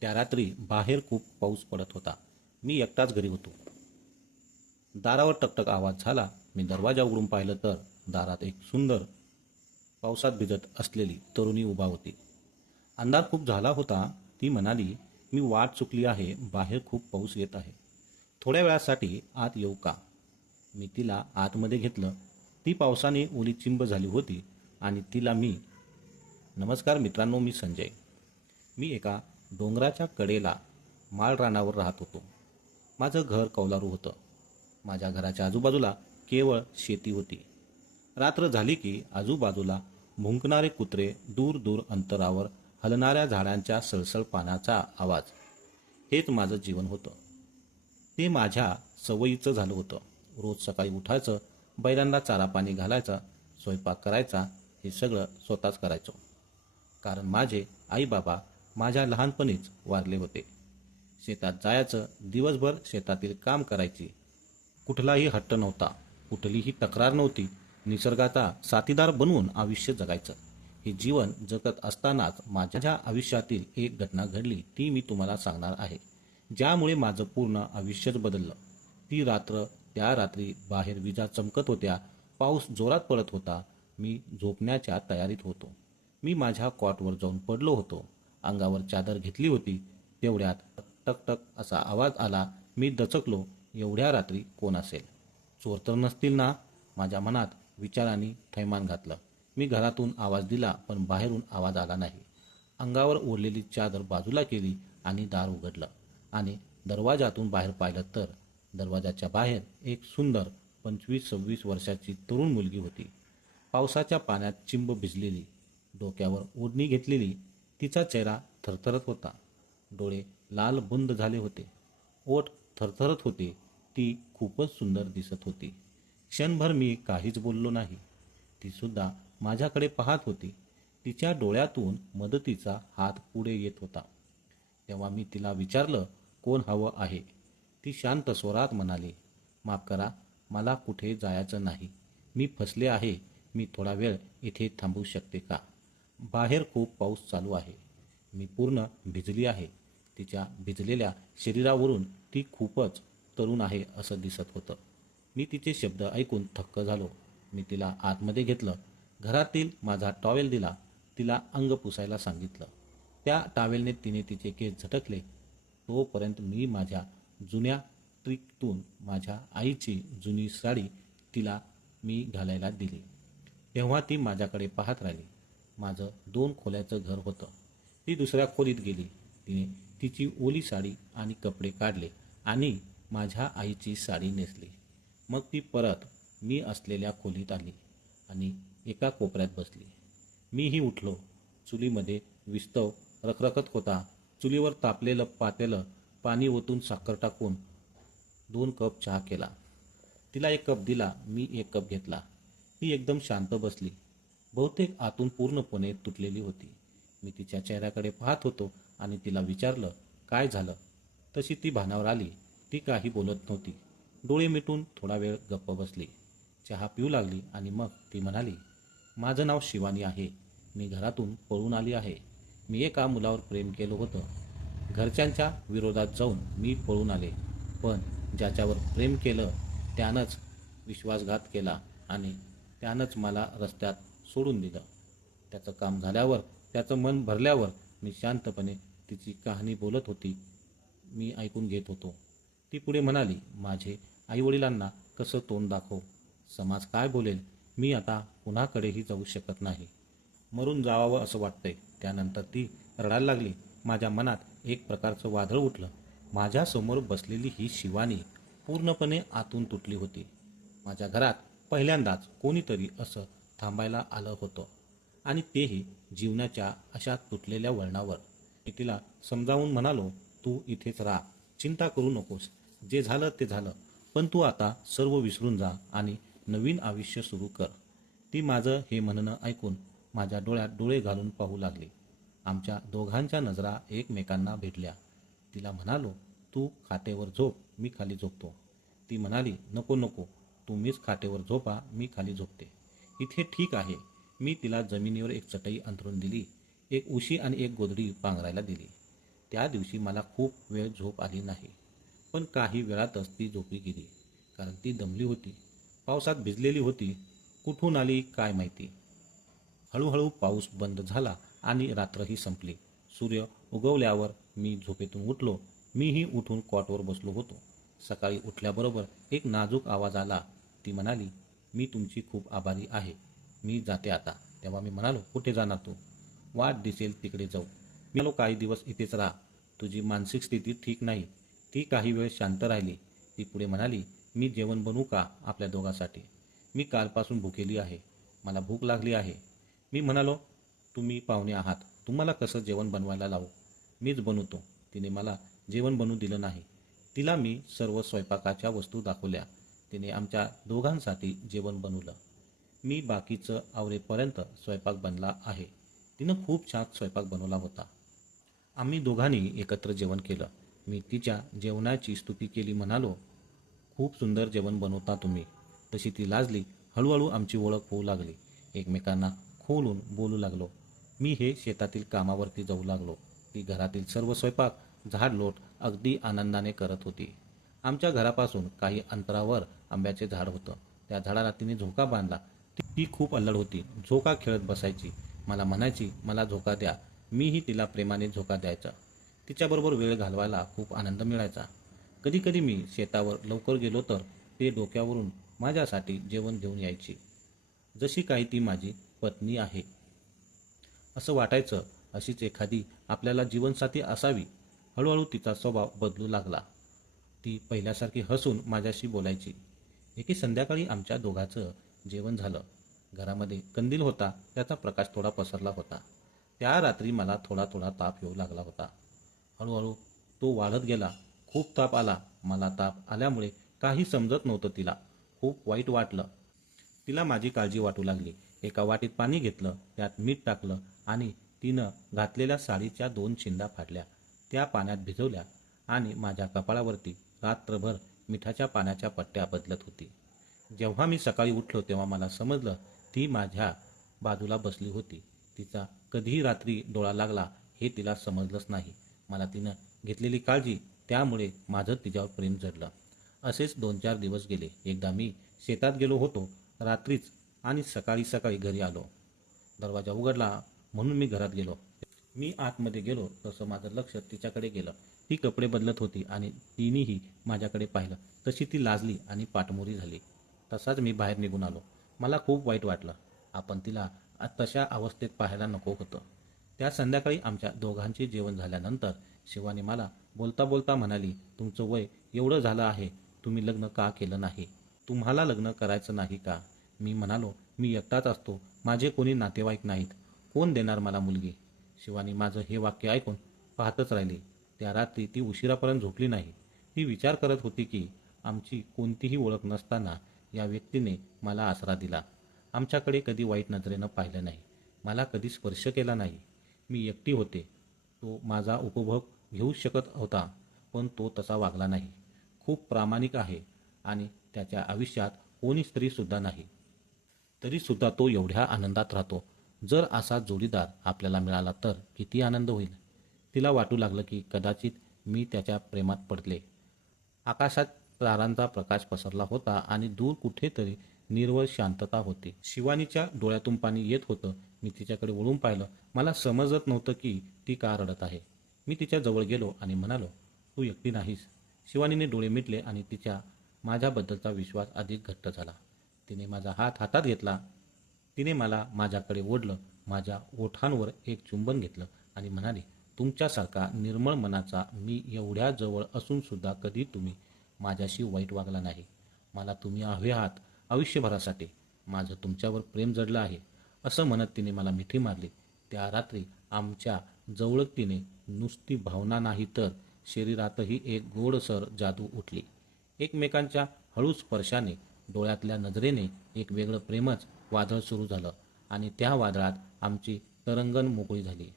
त्या रात्री बाहेर खूप पाऊस पडत होता. मी एकटाच घरी होतो. दारावर टकटक आवाज झाला. मी दरवाजा उघडून पाहिलं तर दारात एक सुंदर पावसात भिजत असलेली तरुणी उभा होती. अंधार खूप झाला होता. ती म्हणाली मी वाट चुकली आहे. बाहेर खूप पाऊस येत आहे. थोड्या वेळासाठी आत येऊ का? मी तिला आतमध्ये घेतलं. ती पावसाने ओली चिंब झाली होती आणि तिला मी नमस्कार मित्रांनो मी संजय. मी एका डोंगराच्या कडेला माळरानावर राहत होतो. माझं घर कौलारू होतं. माझ्या घराच्या आजूबाजूला केवळ शेती होती. रात्र झाली की आजूबाजूला भुंकणारे कुत्रे दूर दूर अंतरावर हलणाऱ्या झाडांच्या सळसळ पानाचा आवाज. हेच माझं जीवन होतं. ते माझ्या सवयीचं झालं होतं. रोज सकाळी उठायचं बैलांना चारा पाणी घालायचा स्वयंपाक करायचा हे सगळं स्वतःच करायचो. कारण माझे आई बाबा माझ्या लहानपणीच वारले होते. शेतात जायचं दिवसभर शेतातील काम करायची. कुठलाही हट्ट नव्हता. कुठलीही तक्रार नव्हती. निसर्गाचा साथीदार बनवून आयुष्य जगायचं. हे जीवन जगत असतानाच माझ्या आयुष्यातील एक घटना घडली ती मी तुम्हाला सांगणार आहे. ज्यामुळे माझं पूर्ण आयुष्यच बदललं. ती रात्र त्या रात्री बाहेर विजा चमकत होत्या पाऊस जोरात पडत होता मी झोपण्याच्या तयारीत होतो. मी माझ्या कॉटवर जाऊन पडलो होतो. अंगावर चादर घेतली होती तेवढ्यात टकटक असा आवाज आला मी दचकलो एवढ्या रात्री कोण असेल? चोर तर नसतील ना? माझ्या मनात विचारांनी थैमान घातलं. मी घरातून आवाज दिला पण बाहेरून आवाज आला नाही. अंगावर ओढलेली चादर बाजूला केली आणि दार उघडलं. आणि दरवाजातून बाहेर पाहिलं तर दरवाजाच्या बाहेर एक सुंदर पंचवीस सव्वीस वर्षाची तरुण मुलगी होती. पावसाच्या पाण्यात चिंब भिजलेली डोक्यावर ओढणी घेतलेली तिचा चेहरा थरथरत होता. डोळे लाल बुंद झाले होते. ओठ थरथरत होते. ती खूपच सुंदर दिसत होती. क्षणभर मी काहीच बोललो नाही. तीसुद्धा माझ्याकडे पाहत होती. तिच्या डोळ्यातून मदतीचा हात पुढे येत होता. तेव्हा मी तिला विचारलं कोण हवं आहे? ती शांत स्वरात म्हणाली माफ करा मला कुठे जायचं नाही. मी फसले आहे. मी थोडा वेळ इथे थांबू शकते का? बाहेर खूप पाऊस चालू आहे. मी पूर्ण भिजली आहे. तिच्या भिजलेल्या शरीरावरून ती खूपच तरुण आहे असं दिसत होतं. मी तिचे शब्द ऐकून थक्क झालो. मी तिला आतमध्ये घेतलं. घरातील माझा टॉवेल दिला. तिला अंग पुसायला सांगितलं. त्या टॉवेलने तिने तिचे केस झटकले. तोपर्यंत मी माझ्या जुन्या ट्रिकतून माझ्या आईची जुनी साडी तिला मी घालायला दिली. तेव्हा ती माझ्याकडे पाहत राहिली. माझं दोन खोल्याचं घर होतं. ती दुसऱ्या खोलीत गेली. तिने तिची ओली साडी आणि कपडे काढले आणि माझ्या आईची साडी नेसली. मग ती परत मी असलेल्या खोलीत आली आणि एका कोपऱ्यात बसली. मीही उठलो. चुलीमध्ये विस्तव रखरखत होता. चुलीवर तापलेलं पातेलं पाणी ओतून साखर टाकून दोन कप चहा केला. तिला एक कप दिला. मी एक कप घेतला. ती एकदम शांत बसली. बहुतेक आतून पूर्णपणे तुटलेली होती. मी तिच्या चेहऱ्याकडे पाहत होतो आणि तिला विचारलं काय झालं? तशी ती भानावर आली. ती काही बोलत नव्हती. डोळे मिटून थोडा वेळ गप्प बसली. चहा पिऊ लागली आणि मग ती म्हणाली माझं नाव शिवानी आहे. मी घरातून पळून आली आहे. मी एका मुलावर प्रेम केलं होतं. घरच्यांच्या विरोधात जाऊन मी पळून आले. पण ज्याच्यावर प्रेम केलं त्यानंच विश्वासघात केला आणि त्यानंच मला रस्त्यात सोडून दिलं. त्याचं काम झाल्यावर त्याचं मन भरल्यावर मी शांतपणे तिची कहाणी बोलत होती. मी ऐकून घेत होतो. ती पुढे म्हणाली माझे आईवडिलांना कसं तोंड दाखव? समाज काय बोलेल? मी आता कुणाकडेही जाऊ शकत नाही. मरून जावावं असं वाटतंय. त्यानंतर ती रडायला लागली. माझ्या मनात एक प्रकारचं वादळ उठलं. माझ्यासमोर बसलेली ही शिवानी पूर्णपणे आतून तुटली होती. माझ्या घरात पहिल्यांदाच कोणीतरी असं थांबायला आलं होतं. आणि तेही जीवनाच्या अशा तुटलेल्या वळणावर. मी तिला समजावून म्हणालो तू इथेच राहा. चिंता करू नकोस. जे झालं ते झालं. पण तू आता सर्व विसरून जा आणि नवीन आयुष्य सुरू कर. ती माझं हे म्हणणं ऐकून माझ्या डोळ्यात डोळे घालून पाहू लागली. आमच्या दोघांच्या नजरा एकमेकांना भेटल्या. तिला म्हणालो तू खाटेवर झोप मी खाली झोपतो. ती म्हणाली नको नको. तुम्हीच खाटेवर झोपा मी खाली झोपते. इथे ठीक आहे. मी तिला जमिनीवर एक चटई अंथरून दिली एक उशी आणि एक गोधडी पांघरायला दिली. त्या दिवशी मला खूप वेळ झोप आली नाही पण काही वेळातच ती झोपी गेली कारण ती दमली होती. पावसात भिजलेली होती. कुठून आली काय माहिती? हळूहळू पाऊस बंद झाला आणि रात्रही संपली. सूर्य उगवल्यावर मी झोपेतून उठलो. मीही उठून कॉटवर बसलो होतो. सकाळी उठल्याबरोबर एक नाजूक आवाज आला. ती म्हणाली मी तुमची खूप आभारी आहे. मी जाते आता. तेव्हा मी म्हणालो कुठे जाणार तू? वाट दिसेल तिकडे जाऊ. मी आलो काही दिवस इथेच राहा. तुझी मानसिक स्थिती ठीक नाही. ती काही वेळ शांत राहिली. ती पुढे म्हणाली मी जेवण बनवू का आपल्या दोघांसाठी? मी कालपासून भुकेली आहे. मला भूक लागली आहे. मी म्हणालो तुम्ही पाहुणे आहात. तुम्हाला कसं जेवण बनवायला लावू? मीच बनवतो. तिने मला जेवण बनवू दिलं नाही. तिला मी सर्व स्वयंपाकाच्या वस्तू दाखवल्या. तिने आमच्या दोघांसाठी जेवण बनवलं. मी बाकीचं आवरेपर्यंत स्वयंपाक बनला आहे. तिनं खूप छान स्वयंपाक बनवला होता. आम्ही दोघांनी एकत्र जेवण केलं. मी तिच्या जेवणाची स्तुती केली म्हणालो खूप सुंदर जेवण बनवता तुम्ही. तशी ती लाजली. हळूहळू आमची ओळख होऊ लागली. एकमेकांना खोलून बोलू लागलो. मी हे शेतातील कामावरती जाऊ लागलो. ती घरातील सर्व स्वयंपाक झाडलोट अगदी आनंदाने करत होती. आमच्या घरापासून काही अंतरावर आंब्याचे झाड होतं. त्या झाडाला तिने झोका बांधला. ती खूप अल्लड होती. झोका खेळत बसायची. मला म्हणायची मला झोका द्या. मीही तिला प्रेमाने झोका द्यायचा. तिच्याबरोबर वेळ घालवायला खूप आनंद मिळायचा. कधीकधी मी शेतावर लवकर गेलो तर ते डोक्यावरून माझ्यासाठी जेवण घेऊन यायची. जशी काही ती माझी पत्नी आहे. असं वाटायचं अशीच एखादी आपल्याला जीवनसाथी असावी. हळूहळू तिचा स्वभाव बदलू लागला. ती पहिल्यासारखी हसून माझ्याशी बोलायची. एके संध्याकाळी आमच्या दोघांचं जेवण झालं. घरामध्ये कंदील होता त्याचा प्रकाश थोडा पसरला होता. त्या रात्री मला थोडा थोडा ताप येऊ लागला होता. हळूहळू तो वाढत गेला. खूप ताप आला. मला ताप आल्यामुळे काही समजत नव्हतं तिला. खूप वाईट वाटलं. तिला माझी काळजी वाटू लागली. एका वाटीत पाणी घेतलं त्यात मीठ टाकलं आणि तिनं घातलेल्या साडीच्या दोन शिंदा फाडल्या. त्या पाण्यात भिजवल्या आणि माझ्या कपाळावरती रात्रभर मिठाच्या पाण्याच्या पट्ट्या बदलत होती. जेव्हा मी सकाळी उठलो तेव्हा मला समजलं ती माझ्या बाजूला बसली होती. तिचा कधीही रात्री डोळा लागला हे तिला समजलंच नाही. मला तिनं घेतलेली काळजी त्यामुळे माझं तिच्यावर प्रेम जडलं. असेच दोन चार दिवस गेले. एकदा मी शेतात गेलो होतो रात्रीच आणि सकाळी सकाळी घरी आलो. दरवाजा उघडला म्हणून मी घरात गेलो. मी आतमध्ये गेलो तसं माझं लक्ष तिच्याकडे गेलं. ती कपडे बदलत होती आणि तिनेही माझ्याकडे पाहिलं. तशी ती लाजली आणि पाठमोरी झाली. तसाच मी बाहेर निघून आलो. मला खूप वाईट वाटलं. आपण तिला तशा अवस्थेत पाहायला नको होतं. त्या संध्याकाळी आमच्या दोघांचे जेवण झाल्यानंतर शिवानी मला बोलता बोलता म्हणाली तुमचं वय एवढं झालं आहे. तुम्ही लग्न का केलं नाही? तुम्हाला लग्न करायचं नाही का? मी म्हणालो मी एकटाच असतो. माझे कोणी नातेवाईक नाहीत. कोण देणार मला मुलगी? शिवानी माझं हे वाक्य ऐकून पाहतच राहिली. त्या रात्री ती उशिरापर्यंत झोपली नाही. ती विचार करत होती की आमची कोणतीही ओळख नसताना या व्यक्तीने मला आसरा दिला. आमच्याकडे कधी वाईट नजरेनं पाहिलं नाही. मला कधी स्पर्श केला नाही. मी एकटी होते. तो माझा उपभोग घेऊ शकत होता पण तो तसा वागला नाही. खूप प्रामाणिक आहे आणि त्याच्या आयुष्यात कोणी स्त्रीसुद्धा नाही. तरीसुद्धा तो एवढ्या आनंदात राहतो. जर असा जोडीदार आपल्याला मिळाला तर किती आनंद होईल? तिला वाटू लागलं की कदाचित मी त्याच्या प्रेमात पडले. आकाशात तारांचा प्रकाश पसरला होता आणि दूर कुठेतरी निर्वळ शांतता होती. शिवानीच्या डोळ्यातून पाणी येत होतं. मी तिच्याकडे वळून पाहिलं. मला समजत नव्हतं की ती का रडत आहे. मी तिच्या जवळ गेलो आणि म्हणालो तू एकटी नाहीस. शिवानीने डोळे मिटले आणि तिच्या माझ्याबद्दलचा विश्वास अधिक घट्ट झाला. तिने माझा हात हातात घेतला. तिने मला माझ्याकडे ओढलं. माझ्या ओठांवर एक चुंबन घेतलं आणि म्हणाली तुमच्यासारखा निर्मळ मनाचा मी एवढ्या जवळ असून सुद्धा कधी तुम्ही माझ्याशी वाईट वागला नाही. मला तुम्ही हवे आहात आयुष्यभरासाठी. माझं तुमच्यावर प्रेम जडलं आहे असं म्हणत तिने मला मिठी मारली. त्या रात्री आमच्या जवळकीने नुसती भावना नाही तर शरीरातही एक गोडसर जादू उठली. एकमेकांच्या हळू स्पर्शाने डोळ्यातल्या नजरेने एक वेगळं प्रेमच वादळ सुरू झालं आणि त्या वादळात आमची तरंगण मोकळी झाली.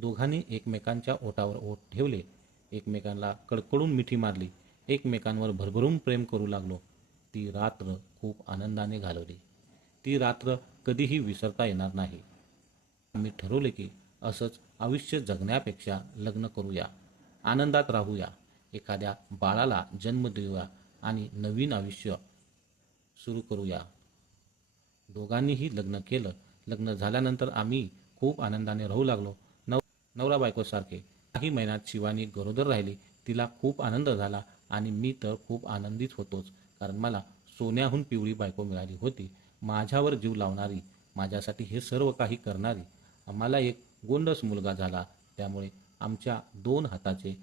दोघांनी एकमेकांच्या ओटावर ओठ ठेवले. एकमेकांना कडकडून मिठी मारली. एकमेकांवर भरभरून प्रेम करू लागलो. ती रात्र खूप आनंदाने घालवली. ती रात्र कधीही विसरता येणार नाही. आम्ही ठरवले की असंच आयुष्य जगण्यापेक्षा लग्न करूया. आनंदात राहूया. एखाद्या बाळाला जन्म देऊया आणि नवीन आयुष्य सुरू करूया. दोघांनीही लग्न केलं. लग्न झाल्यानंतर आम्ही खूप आनंदाने राहू लागलो. नवरा बायकोसारखे काही महिन्यात शिवानी गरोदर राहिली. तिला खूप आनंद झाला आणि मी तर खूप आनंदित होतोच. कारण मला सोन्याहून पिवळी बायको मिळाली होती. माझ्यावर जीव लावणारी माझ्यासाठी हे सर्व काही करणारी. आम्हाला एक गोंडस मुलगा झाला. त्यामुळे आमच्या दोन हाताचे